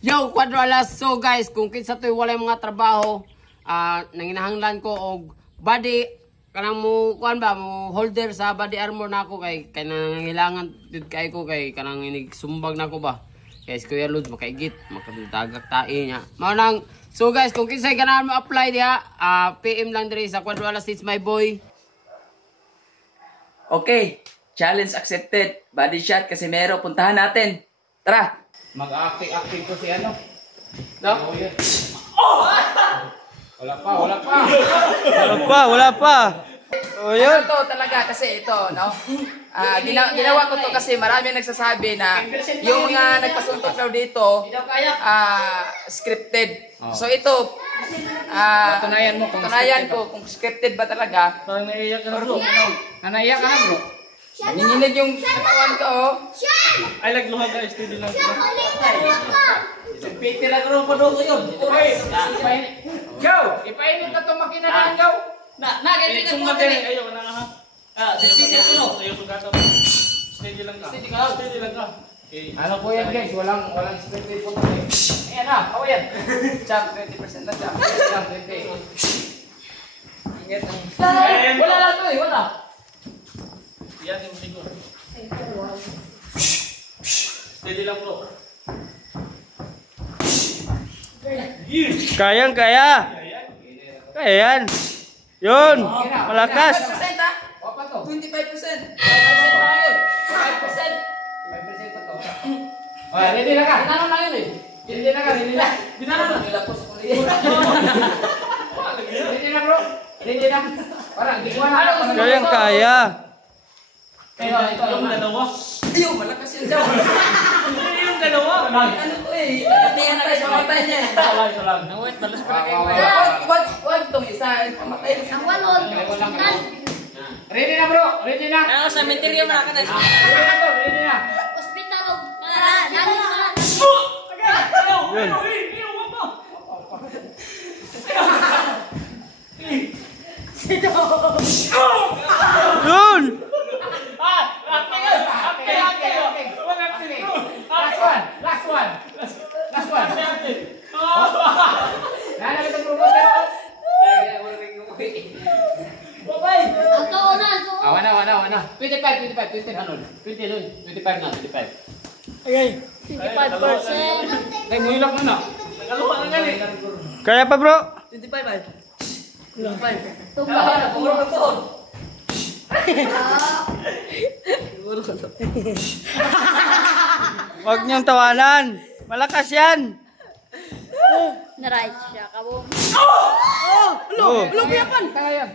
Yo, Quadralas. So guys, kung kinsa to'y walay mga trabaho, nanginahanglan ko og body, kanang mo, kuan ba, mo holder sa body armor na ako kay nangangailangan dito kay ko kay kanang inigsumbag na ko ba. Guys, Kuya Lods, makaigit, makadutagak tae niya. Maunang, so guys, kung kinsay ganahan mo apply diha, PM lang diri sa Quadralas, it's my boy. Okay, challenge accepted. Body shot kasi mero, puntahan natin. Tara! Mag-acting ko si ano? No? Oh! Wala pa. Oh, yun. Ito talaga kasi ito, no? Ginawa ko to kasi marami nagsasabi na yung mga nagpasuntok daw dito, scripted. So ito, patunayan ko kung scripted ba talaga. Parang naiiyak ka na bro. Naiiyak ka na bro. Nanginginig yung katawan ko, oh. Ay, nagluha ka, steady lang. Piti lang rin pa doon ko yun. Go! Ipainit na ito makinanaan, go! Ganyan ka po. Ayaw ka na nga ha. Ayaw ka na. Steady lang ka. Steady lang ka. Ano po yan guys, walang steady po tayo. Ayan na, ako yan. Jump, 20% na jump. Jump, 20. Ingat ang... Wala lang to eh, wala. Yan yung siguro. Steady lang bro. Kaya. Kaya yan. Yun. Malakas. 25%. 5% pa to. Oh, ready na ka. Binano lang yun eh. Ready na ka, ready na. Binano lang. Ready na bro. Ready na. Parang, di ko na. Kaya. Ito, yung dalawa. Ayaw, malakas yun daw. Yung dalawa. Ano to eh? Natiyan na tayo sa matay niya. Ito lang. Wait, balas pa na kayo. Wag itong isa. Pamatay na siya. Ang walon. Ready na bro. Ready na. Ano sa material mo na ka Ready na bro. Ready na. Hospital o lalo na. Yun. Last one. Nana kita promoter. Bye. Ang taon na. Wana. 25 na, 25. Okay. 55%. Ay, muilak na na. Nagaluwa na gali. Kaya pa bro. 25 ay. Huwag niyong tawanan. Malakas yan. Na-right siya. Kabong. Oh. Tangayan.